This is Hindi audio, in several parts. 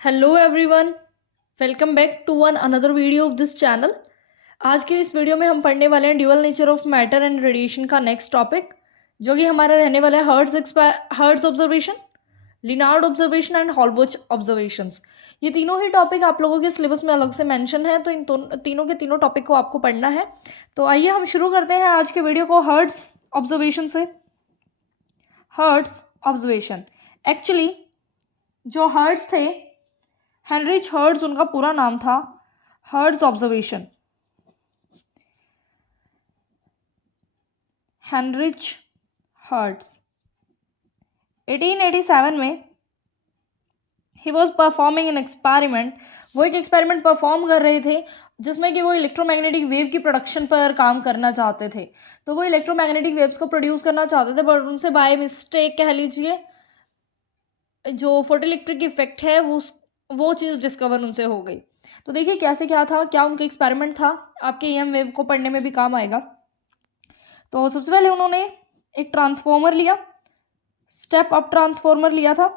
Hello everyone, welcome back to one another video of this channel. आज के इस वीडियो में हम पढ़ने वाले हैं dual nature of matter and radiation का नेक्स्ट टॉपिक, जो कि हमारा रहने वाला है Hertz observation, Lenard observation and Hallwachs observations. ये तीनों ही टॉपिक आप लोगों के सिलेबस में अलग से मेंशन है, तो इन तीनों के तीनों टॉपिक को आपको पढ़ना है। तो आइए हम शुरू करते हैं आज के वीडियो को हर्ट्ज ऑब्जर्वेशन से। हर्ट्ज ऑब्जर्वेशन, एक्चुअली जो हर्ट्ज थे, हेनरिच हर्ट्ज उनका पूरा नाम था। हर्ट्ज ऑब्जर्वेशन, हेनरिच हर्ट्ज 1887 में he was performing an experiment. वो एक एक्सपेरिमेंट परफॉर्म कर रहे थे जिसमें कि वो इलेक्ट्रोमैग्नेटिक वेव की प्रोडक्शन पर काम करना चाहते थे। तो वो इलेक्ट्रोमैग्नेटिक वेव्स को प्रोड्यूस करना चाहते थे, बट उनसे बाय मिस्टेक कह लीजिए जो फोटोइलेक्ट्रिक इफेक्ट है वो चीज़ डिस्कवर उनसे हो गई। तो देखिए कैसे क्या था, क्या उनका एक्सपेरिमेंट था, आपके ईएम वेव को पढ़ने में भी काम आएगा। तो सबसे पहले उन्होंने एक ट्रांसफॉर्मर लिया, स्टेप अप ट्रांसफॉर्मर लिया था।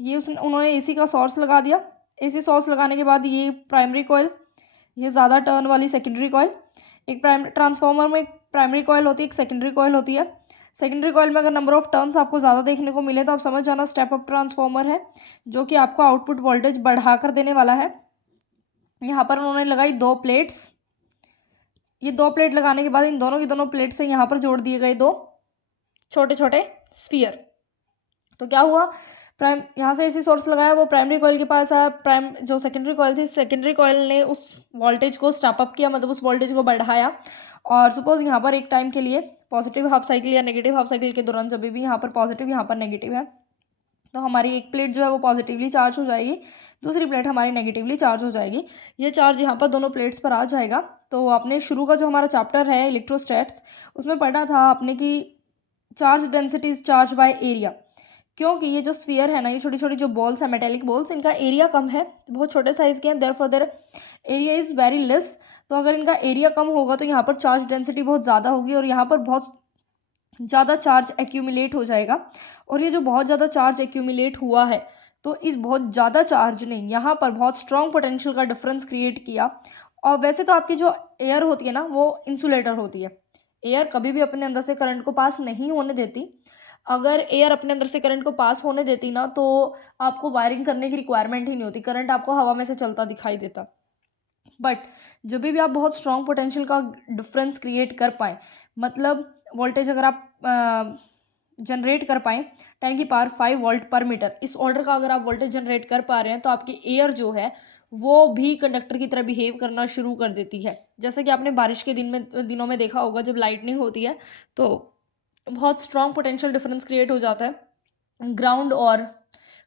ये उन्होंने एसी का सोर्स लगा दिया। एसी सोर्स लगाने के बाद ये प्राइमरी कॉइल, ये ज़्यादा टर्न वाली सेकेंडरी कॉइल। एक ट्रांसफॉर्मर में एक प्राइमरी कॉइल होती है, एक सेकेंडरी कॉइल होती है। सेकेंडरी कॉइल में अगर नंबर ऑफ टर्न्स आपको ज़्यादा देखने को मिले तो आप समझ जाना स्टेप अप ट्रांसफॉर्मर है, जो कि आपको आउटपुट वोल्टेज बढ़ा कर देने वाला है। यहाँ पर उन्होंने लगाई दो प्लेट्स। ये दो प्लेट लगाने के बाद इन दोनों की दोनों प्लेट से यहाँ पर जोड़ दिए गए दो छोटे छोटे स्फीयर। तो क्या हुआ, प्राइम यहाँ से एसी सोर्स लगाया, वो प्राइमरी कॉइल के पास आया। जो सेकेंडरी कॉइल थी, सेकेंडरी कॉइल ने उस वोल्टेज को स्टेप अप किया, मतलब उस वोल्टेज को बढ़ाया। और सपोज यहाँ पर एक टाइम के लिए पॉजिटिव हाफ साइकिल या नेगेटिव हाफ साइकिल के दौरान जब भी यहाँ पर पॉजिटिव यहाँ पर नेगेटिव है, तो हमारी एक प्लेट जो है वो पॉजिटिवली चार्ज हो जाएगी, दूसरी प्लेट हमारी नेगेटिवली चार्ज हो जाएगी। ये चार्ज यहाँ पर दोनों प्लेट्स पर आ जाएगा। तो आपने शुरू का जो हमारा चैप्टर है इलेक्ट्रोस्टैट्स, उसमें पढ़ा था आपने कि charge density is charge by area. क्योंकि ये जो स्फीयर है ना, ये छोटी छोटी जो बॉल्स है, मेटेलिक बॉल्स, इनका एरिया कम है, बहुत छोटे साइज़ के हैं, therefore their area is very less. तो अगर इनका एरिया कम होगा तो यहाँ पर चार्ज डेंसिटी बहुत ज़्यादा होगी और यहाँ पर बहुत ज़्यादा चार्ज एक्यूमुलेट हो जाएगा। और ये जो बहुत ज़्यादा चार्ज एक्यूमुलेट हुआ है, तो इस बहुत ज़्यादा चार्ज ने यहाँ पर बहुत स्ट्रॉन्ग पोटेंशियल का डिफरेंस क्रिएट किया। और वैसे तो आपकी जो एयर होती है ना, वो इंसुलेटर होती है। एयर कभी भी अपने अंदर से करंट को पास नहीं होने देती। अगर एयर अपने अंदर से करंट को पास होने देती ना, तो आपको वायरिंग करने की रिक्वायरमेंट ही नहीं होती, करंट आपको हवा में से चलता दिखाई देता। बट जब भी आप बहुत स्ट्रॉन्ग पोटेंशियल का डिफरेंस क्रिएट कर पाए, मतलब वोल्टेज अगर आप जनरेट कर पाएँ 10⁵ वोल्ट पर मीटर, इस ऑर्डर का अगर आप वोल्टेज जनरेट कर पा रहे हैं, तो आपकी एयर जो है वो भी कंडक्टर की तरह बिहेव करना शुरू कर देती है। जैसे कि आपने बारिश के दिनों में देखा होगा, जब लाइटनिंग होती है तो बहुत स्ट्रॉन्ग पोटेंशियल डिफरेंस क्रिएट हो जाता है ग्राउंड और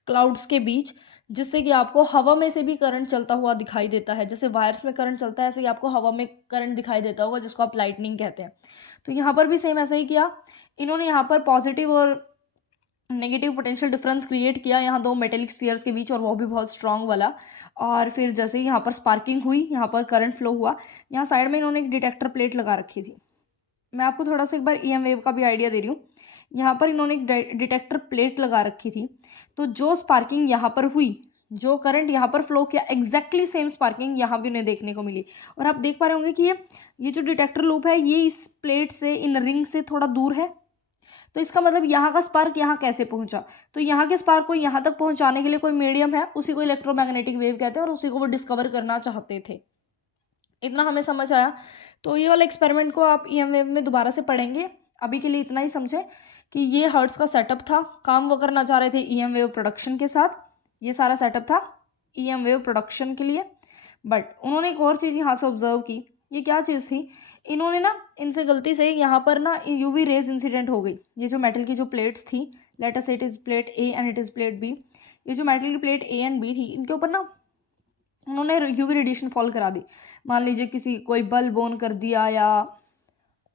क्लाउड्स के बीच, जिससे कि आपको हवा में से भी करंट चलता हुआ दिखाई देता है। जैसे वायर्स में करंट चलता है, ऐसे ही आपको हवा में करंट दिखाई देता होगा, जिसको आप लाइटनिंग कहते हैं। तो यहाँ पर भी सेम ऐसा ही किया इन्होंने। यहाँ पर पॉजिटिव और नेगेटिव पोटेंशियल डिफरेंस क्रिएट किया यहाँ दो मेटेलिक स्फीयर्स के बीच, और वो भी बहुत स्ट्रॉन्ग वाला। और फिर जैसे ही यहाँ पर स्पार्किंग हुई, यहाँ पर करंट फ्लो हुआ, यहाँ साइड में इन्होंने एक डिटेक्टर प्लेट लगा रखी थी। मैं आपको थोड़ा सा एक बार ईएम वेव का भी आइडिया दे रही हूँ। यहाँ पर इन्होंने एक डिटेक्टर प्लेट लगा रखी थी, तो जो स्पार्किंग यहाँ पर हुई, जो करंट यहाँ पर फ्लो किया, एग्जैक्टली सेम स्पार्किंग यहाँ भी उन्हें देखने को मिली। और आप देख पा रहे होंगे कि ये जो डिटेक्टर लूप है, ये इस प्लेट से, इन रिंग से थोड़ा दूर है। तो इसका मतलब यहाँ का स्पार्क यहाँ कैसे पहुँचा, तो यहाँ के स्पार्क को यहाँ तक पहुँचाने के लिए कोई मीडियम है, उसी को इलेक्ट्रोमैग्नेटिक वेव कहते हैं, और उसी को वो डिस्कवर करना चाहते थे। इतना हमें समझ आया। तो ये वाला एक्सपेरिमेंट को आप ईएम वेव में दोबारा से पढ़ेंगे। अभी के लिए इतना ही समझे कि ये हर्ट्स का सेटअप था, काम वो करना चाह रहे थे ईएम वेव प्रोडक्शन के साथ। ये सारा सेटअप था ईएम वेव प्रोडक्शन के लिए। बट उन्होंने एक और चीज़ यहाँ से ऑब्जर्व की। ये क्या चीज़ थी, इन्होंने ना इनसे गलती से यहाँ पर ना यूवी रेज इंसिडेंट हो गई। ये जो मेटल की जो प्लेट्स थी, let us it is plate A and it is plate B, ये जो मेटल की प्लेट ए एंड बी थी, इनके ऊपर ना उन्होंने यूवी रेडिएशन फॉल करा दी। मान लीजिए किसी कोई बल्ब ऑन कर दिया, या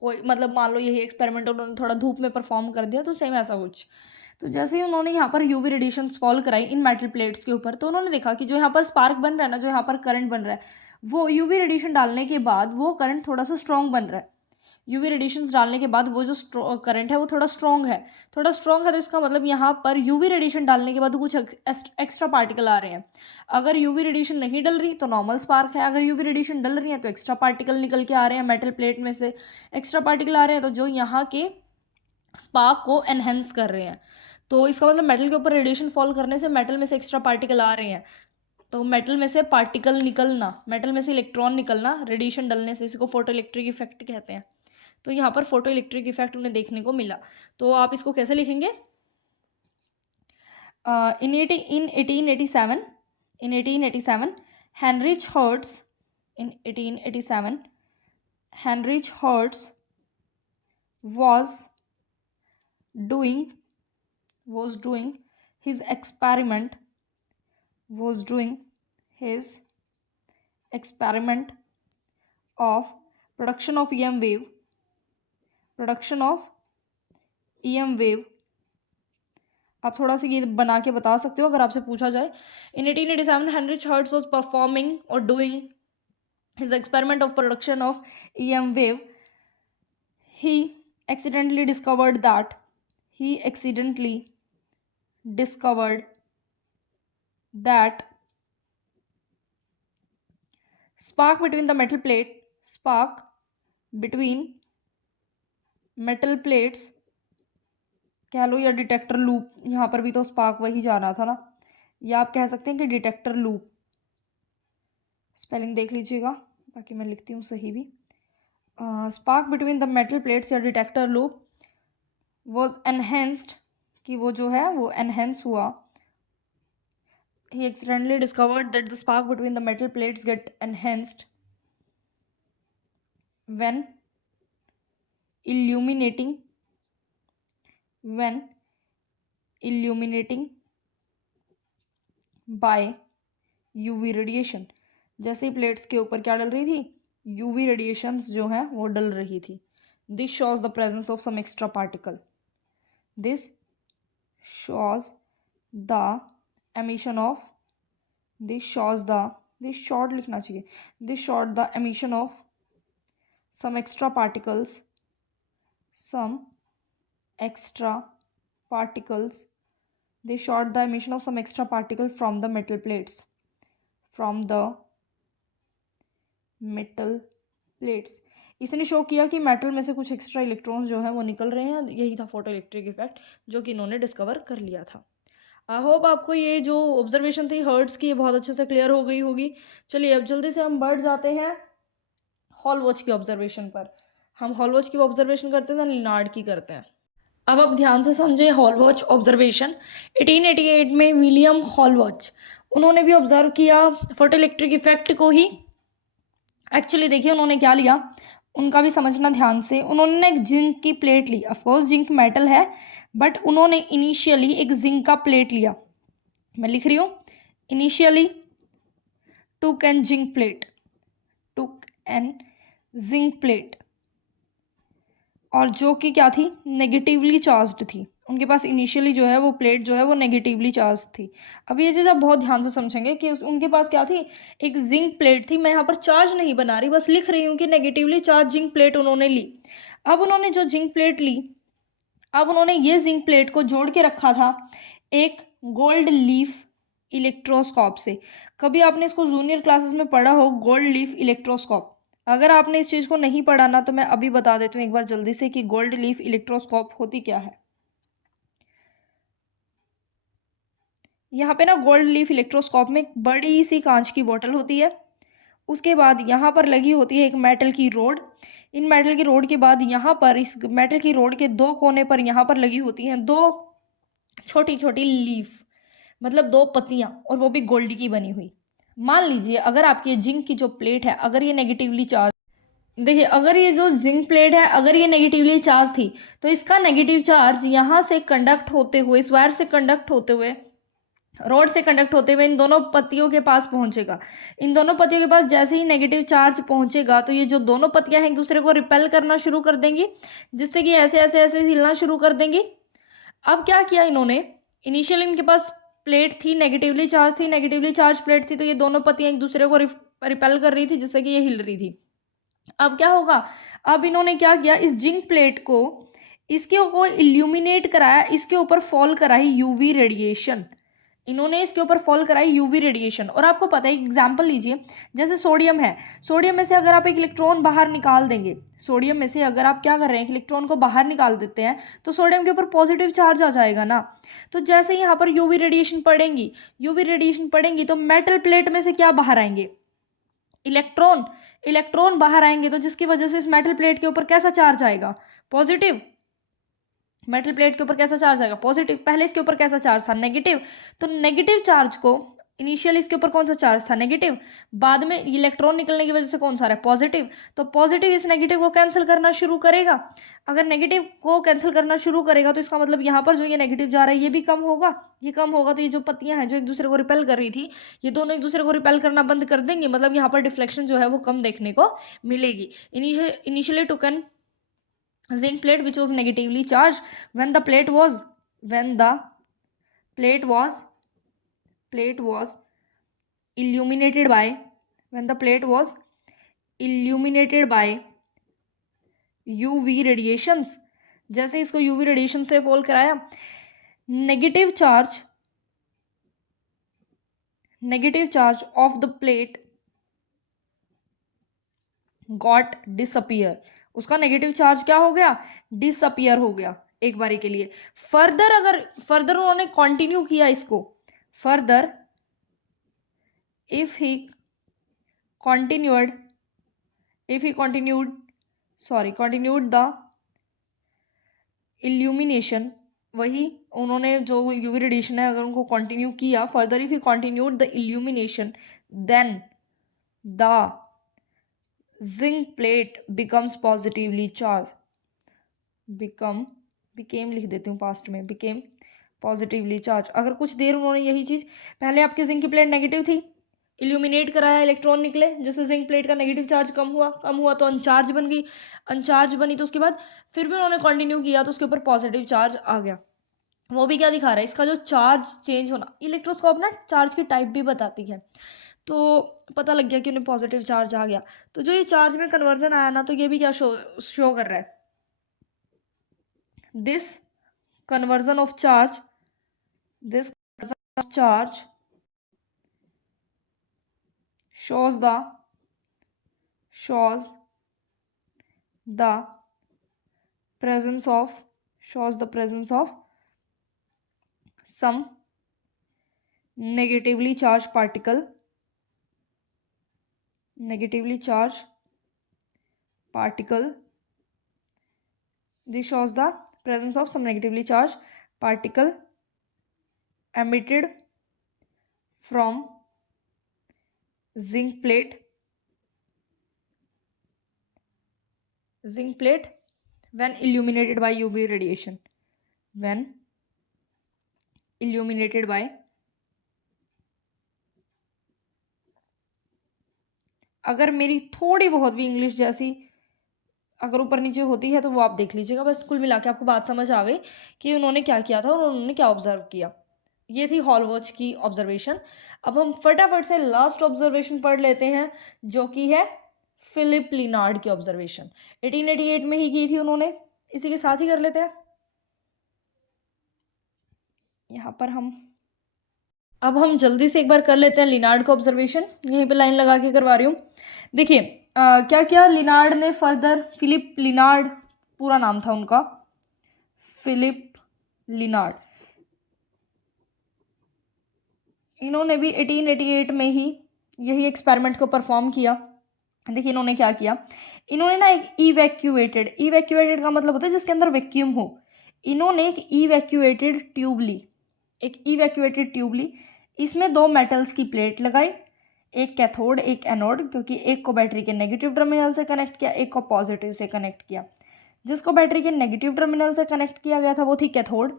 कोई मतलब मान लो यही एक्सपेरिमेंट उन्होंने थोड़ा धूप में परफॉर्म कर दिया, तो सेम ऐसा कुछ। तो जैसे ही उन्होंने यहाँ पर यूवी रेडिएशन फॉल कराई इन मेटल प्लेट्स के ऊपर, तो उन्होंने देखा कि जो यहाँ पर स्पार्क बन रहा है ना, जो यहाँ पर करंट बन रहा है, वो यूवी रेडिएशन डालने के बाद वो करंट थोड़ा सा स्ट्रॉन्ग बन रहा है। यूवी रेडिएशंस डालने के बाद वो जो करंट है वो थोड़ा स्ट्रॉन्ग है, तो इसका मतलब यहाँ पर यूवी रेडिएशन डालने के बाद कुछ एक्स्ट्रा पार्टिकल आ रहे हैं। अगर यूवी रेडिएशन नहीं डल रही तो नॉर्मल स्पार्क है, अगर यूवी रेडिएशन डल रही है तो एक्स्ट्रा पार्टिकल निकल के आ रहे हैं, मेटल प्लेट में से एक्स्ट्रा पार्टिकल आ रहे हैं, तो जो यहाँ के स्पार्क को एनहेंस कर रहे हैं। तो इसका मतलब मेटल के ऊपर रेडिएशन फॉल करने से मेटल में से एक्स्ट्रा पार्टिकल आ रहे हैं, तो मेटल में से पार्टिकल निकलना, मेटल में से इलेक्ट्रॉन निकलना रेडिएशन डलने से, इसको फोटो इलेक्ट्रिक इफेक्ट कहते हैं। तो यहाँ पर फोटो इलेक्ट्रिक इफेक्ट उन्हें देखने को मिला। तो आप इसको कैसे लिखेंगे? इन 1887 Heinrich hertz was doing his experiment of production of EM wave। आप थोड़ा सा ये बना के बता सकते हो अगर आपसे पूछा जाए। इन 1887 Heinrich hertz was performing or doing his experiment of production of EM wave। he accidentally discovered that spark between metal plates कह लो, या डिटेक्टर लूप, यहाँ पर भी तो स्पार्क वही जाना था ना, या आप कह सकते हैं कि डिटेक्टर लूप। स्पेलिंग देख लीजिएगा, बाकी मैं लिखती हूँ सही भी। Spark between the metal plates या डिटेक्टर लूप वॉज एनहेंस्ड, कि वो जो है वो एनहेंस हुआ। he accidentally discovered that the spark between the metal plates get enhanced when illuminating by UV radiation। जैसे ही प्लेट्स के ऊपर क्या डल रही थी? UV रेडिएशंस जो हैं वो डल रही थी। This shows the presence of some extra particle। This shows the emission of this showed लिखना चाहिए। This showed the emission of some extra particles they showed the emission of some extra particle from the metal plates इसने शो किया कि मेटल में से कुछ एक्स्ट्रा इलेक्ट्रॉन्स जो है वो निकल रहे हैं। यही था फोटो इलेक्ट्रिक इफेक्ट जो कि इन्होंने डिस्कवर कर लिया था। आई होप आपको ये जो ऑब्जर्वेशन थी हर्ट्ज की, ये बहुत अच्छे से क्लियर हो गई होगी। चलिए अब जल्दी से हम बढ़ जाते हैं हॉल वॉच की ऑब्जर्वेशन पर। हम हॉल वॉच की ऑब्जर्वेशन करते हैं, लिनार्ड की करते हैं। अब आप ध्यान से समझे हॉल वॉच ऑब्जर्वेशन। 1888 में विलियम हॉल वॉच, उन्होंने भी ऑब्जर्व किया फोटो इलेक्ट्रिक इफेक्ट को ही। एक्चुअली देखिए उन्होंने क्या लिया, उनका भी समझना ध्यान से। उन्होंने एक जिंक की प्लेट ली, ऑफकोर्स जिंक मेटल है, बट उन्होंने इनिशियली एक जिंक का प्लेट लिया। मैं लिख रही हूँ, इनिशियली टूक एन जिंक प्लेट, और जो कि क्या थी? नेगेटिवली चार्ज्ड थी। उनके पास इनिशियली जो है वो प्लेट जो है वो नेगेटिवली चार्ज थी। अब ये चीज़ आप बहुत ध्यान से समझेंगे कि उनके पास क्या थी? एक जिंक प्लेट थी। मैं यहाँ पर चार्ज नहीं बना रही, बस लिख रही हूँ कि नेगेटिवली चार्ज जिंक प्लेट उन्होंने ली। अब उन्होंने जो जिंक प्लेट ली, अब उन्होंने ये जिंक प्लेट को जोड़ के रखा था एक गोल्ड लीफ इलेक्ट्रोस्कोप से। कभी आपने इसको जूनियर क्लासेस में पढ़ा हो, गोल्ड लीफ इलेक्ट्रोस्कोप। अगर आपने इस चीज़ को नहीं पढ़ा ना, तो मैं अभी बता देती हूँ एक बार जल्दी से कि गोल्ड लीफ इलेक्ट्रोस्कोप होती क्या है। यहाँ पे ना गोल्ड लीफ इलेक्ट्रोस्कोप में एक बड़ी सी कांच की बोतल होती है। उसके बाद यहाँ पर लगी होती है एक मेटल की रोड। इन मेटल की रोड के बाद यहाँ पर इस मेटल की रोड के दो कोने पर यहाँ पर लगी होती हैं दो छोटी छोटी लीफ, मतलब दो पत्तियाँ, और वो भी गोल्ड की बनी हुई। मान लीजिए अगर आपकी जिंक की जो प्लेट है, अगर ये नेगेटिवली चार्ज, देखिए अगर ये जो जिंक प्लेट है अगर ये नेगेटिवली चार्ज थी, तो इसका नेगेटिव चार्ज यहाँ से कंडक्ट होते हुए, इस वायर से कंडक्ट होते हुए, रोड से कंडक्ट होते हुए इन दोनों पत्तियों के पास पहुंचेगा। इन दोनों पत्तियों के पास जैसे ही नेगेटिव चार्ज पहुंचेगा, तो ये जो दोनों पत्तियां हैं एक दूसरे को रिपेल करना शुरू कर देंगी, जिससे कि ऐसे ऐसे ऐसे हिलना शुरू कर देंगी। अब क्या किया इन्होंने, इनिशियल इनके पास प्लेट थी, नेगेटिवली चार्ज प्लेट थी, तो ये दोनों पत्तियां एक दूसरे को रिपेल कर रही थी, जिससे कि ये हिल रही थी। अब क्या होगा, अब इन्होंने क्या किया, इस जिंक प्लेट को, इसके को इल्यूमिनेट कराया, इसके ऊपर फॉल कराई यूवी रेडिएशन, इन्होंने इसके ऊपर फॉल कराई यूवी रेडिएशन। और आपको पता है, एक एग्जांपल लीजिए, जैसे सोडियम है, सोडियम में से अगर आप एक इलेक्ट्रॉन बाहर निकाल देंगे, सोडियम में से अगर आप क्या कर रहे हैं, एक इलेक्ट्रॉन को बाहर निकाल देते हैं, तो सोडियम के ऊपर पॉजिटिव चार्ज आ जाएगा ना। तो जैसे ही यहाँ पर यूवी रेडिएशन पड़ेंगी, यूवी रेडिएशन पड़ेंगी, तो मेटल प्लेट में से क्या बाहर आएंगे, इलेक्ट्रॉन, इलेक्ट्रॉन बाहर आएंगे, तो जिसकी वजह से इस मेटल प्लेट के ऊपर कैसा चार्ज आएगा, पॉजिटिव। मेटल प्लेट के ऊपर कैसा चार्ज आएगा, पॉजिटिव। पहले इसके ऊपर कैसा चार्ज था, नेगेटिव। तो नेगेटिव चार्ज को, इनिशियल इसके ऊपर कौन सा चार्ज था, नेगेटिव, बाद में इलेक्ट्रॉन निकलने की वजह से कौन सा आ रहा है, पॉजिटिव। तो पॉजिटिव इस नेगेटिव को कैंसिल करना शुरू करेगा। अगर नेगेटिव को कैंसिल करना शुरू करेगा, तो इसका मतलब यहाँ पर जो ये नेगेटिव जा रहा है, ये भी कम होगा, ये कम होगा। तो ये जो पत्तियां हैं जो एक दूसरे को रिपेल कर रही थी, ये दोनों एक दूसरे को रिपेल करना बंद कर देंगे, मतलब यहाँ पर डिफ्लेक्शन जो है वो कम देखने को मिलेगी। Initially to can zinc plate which was negatively charged, when the plate was illuminated by, when the plate was illuminated by UV radiations, जैसे इसको UV रेडिएशन से फॉल कराया, negative charge of the plate got disappear, उसका नेगेटिव चार्ज क्या हो गया, डिसअपियर हो गया एक बारी के लिए। फर्दर उन्होंने कंटिन्यू किया इसको, further if he continued the illumination, वही उन्होंने जो यूवी रेडिएशन है अगर उनको कंटिन्यू किया, further if he continued the illumination, then the zinc plate becomes positively charged, became लिख देती हूँ पास्ट में, became positively charged। अगर कुछ देर उन्होंने यही चीज़, पहले आपकी जिंक की प्लेट नेगेटिव थी, इल्यूमिनेट कराया, इलेक्ट्रॉन निकले, जैसे जिंक प्लेट का नेगेटिव चार्ज कम हुआ तो अनचार्ज बन गई, अनचार्ज बनी तो उसके बाद फिर भी उन्होंने कंटिन्यू किया तो उसके ऊपर पॉजिटिव चार्ज आ गया। वो भी क्या दिखा रहा है, इसका जो चार्ज चेंज होना, इलेक्ट्रोस्कोप ना चार्ज की टाइप भी बताती है, तो पता लग गया कि उन्हें पॉजिटिव चार्ज आ गया। तो जो ये चार्ज में कन्वर्जन आया ना, तो ये भी क्या शो कर रहा है, this conversion of charge shows the presence of some negatively charged particle, this shows the presence of some negatively charged particle emitted from zinc plate when illuminated by UV radiation, अगर मेरी थोड़ी बहुत भी इंग्लिश जैसी अगर ऊपर नीचे होती है तो वो आप देख लीजिएगा, बस कुल मिला के आपको बात समझ आ गई कि उन्होंने क्या किया था और उन्होंने क्या ऑब्जर्व किया। ये थी हॉलवॉच की ऑब्जर्वेशन। अब हम फटाफट से लास्ट ऑब्जर्वेशन पढ़ लेते हैं, जो कि है फिलिप लिनार्ड की ऑब्जर्वेशन, 1888 में ही की थी उन्होंने। इसी के साथ ही कर लेते हैं यहाँ पर अब हम जल्दी से एक बार कर लेते हैं लिनार्ड का ऑब्जर्वेशन, यहीं पे लाइन लगा के करवा रही हूँ। देखिए क्या क्या लिनार्ड ने फर्दर, फिलिप लिनार्ड पूरा नाम था उनका, फिलिप लिनार्ड, इन्होंने भी 1888 में ही यही एक्सपेरिमेंट को परफॉर्म किया। देखिए इन्होंने क्या किया, इन्होंने ना एक इवैक्यूएटेड का मतलब होता है जिसके अंदर वैक्यूम हो, इन्होंने एक इवैक्यूएटेड ट्यूब ली, इसमें दो मेटल्स की प्लेट लगाई, एक कैथोड एक एनोड, क्योंकि एक को बैटरी के नेगेटिव टर्मिनल से कनेक्ट किया, एक को पॉजिटिव से कनेक्ट किया। जिसको बैटरी के नेगेटिव टर्मिनल से कनेक्ट किया गया था वो थी कैथोड,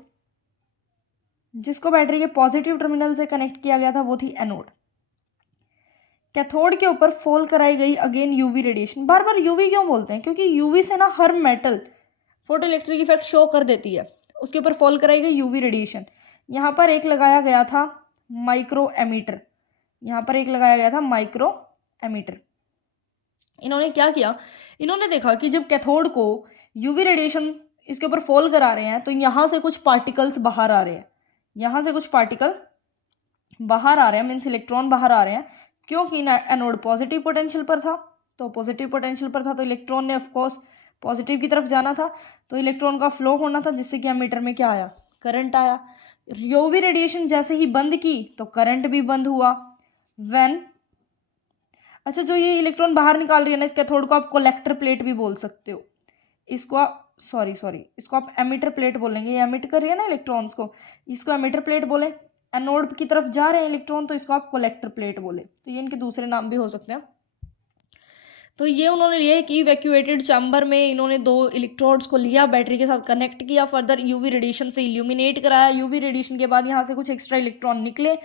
जिसको बैटरी के पॉजिटिव टर्मिनल से कनेक्ट किया गया था वो थी एनोड। कैथोड के ऊपर फॉल कराई गई अगेन यूवी रेडिएशन। बार बार यूवी क्यों बोलते हैं, क्योंकि यूवी से ना हर metal photo electric effect show कर देती है, उसके ऊपर फॉल कराई गई यूवी रेडिएशन। यहाँ पर एक लगाया गया था माइक्रो एमीटर, इन्होंने क्या किया, इन्होंने देखा कि जब कैथोड को यूवी रेडिएशन इसके ऊपर फॉल करा रहे हैं तो यहाँ से कुछ पार्टिकल्स बाहर आ रहे हैं, यहाँ से कुछ पार्टिकल बाहर आ रहे हैं, मीन्स इलेक्ट्रॉन बाहर आ रहे हैं, क्योंकि एनोड पॉजिटिव पोटेंशियल पर था। तो पॉजिटिव पोटेंशियल पर था तो इलेक्ट्रॉन ने ऑफकोर्स पॉजिटिव की तरफ जाना था, तो इलेक्ट्रॉन का फ्लो होना था, जिससे कि एमीटर में क्या आया, करंट आया। यूवी रेडिएशन जैसे ही बंद की तो करंट भी बंद हुआ। व्हेन, अच्छा जो ये इलेक्ट्रॉन बाहर निकाल रही है ना, इस कैथोड को आप कलेक्टर प्लेट भी बोल सकते हो, इसको आप सॉरी इसको आप एमिटर प्लेट बोलेंगे, ये एमिट कर रही है ना इलेक्ट्रॉन्स को, इसको एमिटर प्लेट बोले। एनोड की तरफ जा रहे हैं इलेक्ट्रॉन तो इसको आप कलेक्टर प्लेट बोले, तो ये इनके दूसरे नाम भी हो सकते हैं। तो ये उन्होंने लिया कि इवैक्यूएटेड चैम्बर में इन्होंने 2 इलेक्ट्रोड्स को लिया, बैटरी के साथ कनेक्ट किया, फर्दर यूवी रेडिएशन से इल्यूमिनेट कराया। यूवी रेडिएशन के बाद यहाँ से कुछ एक्स्ट्रा इलेक्ट्रॉन निकले,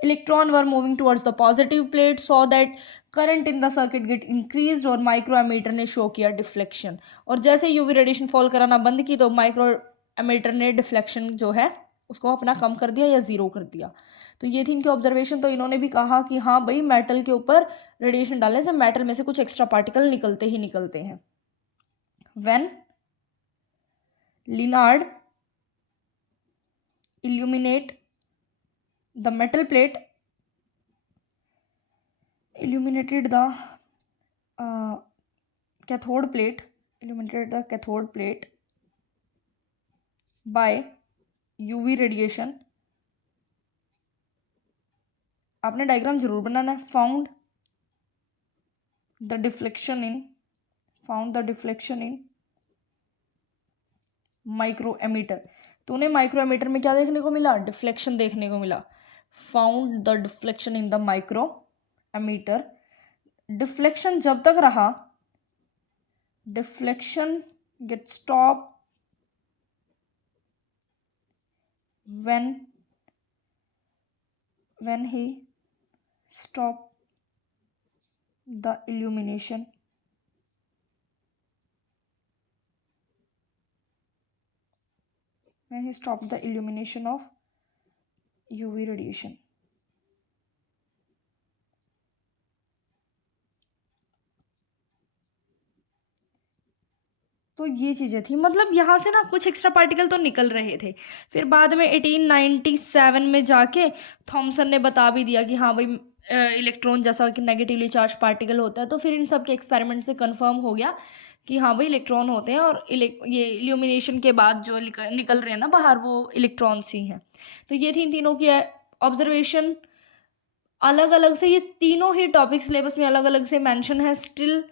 electron were moving towards the positive plate, so that current in the circuit gate increase, और माइक्रो एमीटर ने शो किया डिफ्लेक्शन, और जैसे यूवी रेडिएशन फॉल कराना बंद की तो माइक्रो एमीटर ने डिफ्लेक्शन जो है उसको अपना कम कर दिया या ज़ीरो कर दिया। तो ये थी इनकी ऑब्जर्वेशन। तो इन्होंने भी कहा कि हाँ भाई, मेटल के ऊपर रेडिएशन डालने से मेटल में से कुछ एक्स्ट्रा पार्टिकल निकलते ही निकलते हैं। When Lenard illuminate the metal plate, illuminated the cathode plate, illuminated the cathode plate by UV radiation, आपने डायग्राम जरूर बनाना है। Found the deflection in micro ammeter, तो उन्हें माइक्रो एमीटर में क्या देखने को मिला, डिफ्लेक्शन देखने को मिला। Found the deflection in the micro ammeter, deflection जब तक रहा, deflection get stop when he stop the illumination, of UV radiation। तो ये चीज़ें थी, मतलब यहाँ से ना कुछ एक्स्ट्रा पार्टिकल तो निकल रहे थे। फिर बाद में 1897 में जाके थॉमसन ने बता भी दिया कि हाँ भाई, इलेक्ट्रॉन जैसा कि नेगेटिवली चार्ज पार्टिकल होता है। तो फिर इन सब के एक्सपेरिमेंट से कंफर्म हो गया कि हाँ भाई इलेक्ट्रॉन होते हैं, और ये इल्यूमिनेशन के बाद जो निकल रहे हैं ना बाहर, वो इलेक्ट्रॉन्स ही हैं। तो ये थी इन तीनों की ऑब्जर्वेशन। अलग अलग से ये तीनों ही टॉपिक सिलेबस में अलग अलग से मेंशन है। स्टिल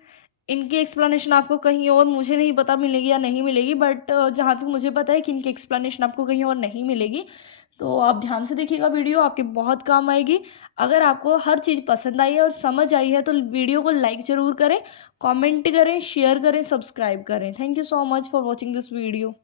इनकी एक्सप्लेनेशन आपको कहीं और, मुझे नहीं पता मिलेगी या नहीं मिलेगी, बट जहाँ तक मुझे पता है कि इनकी एक्सप्लेनेशन आपको कहीं और नहीं मिलेगी। तो आप ध्यान से देखिएगा वीडियो, आपके बहुत काम आएगी। अगर आपको हर चीज़ पसंद आई है और समझ आई है तो वीडियो को लाइक ज़रूर करें, कमेंट करें, शेयर करें, सब्सक्राइब करें। Thank you so much for watching this video.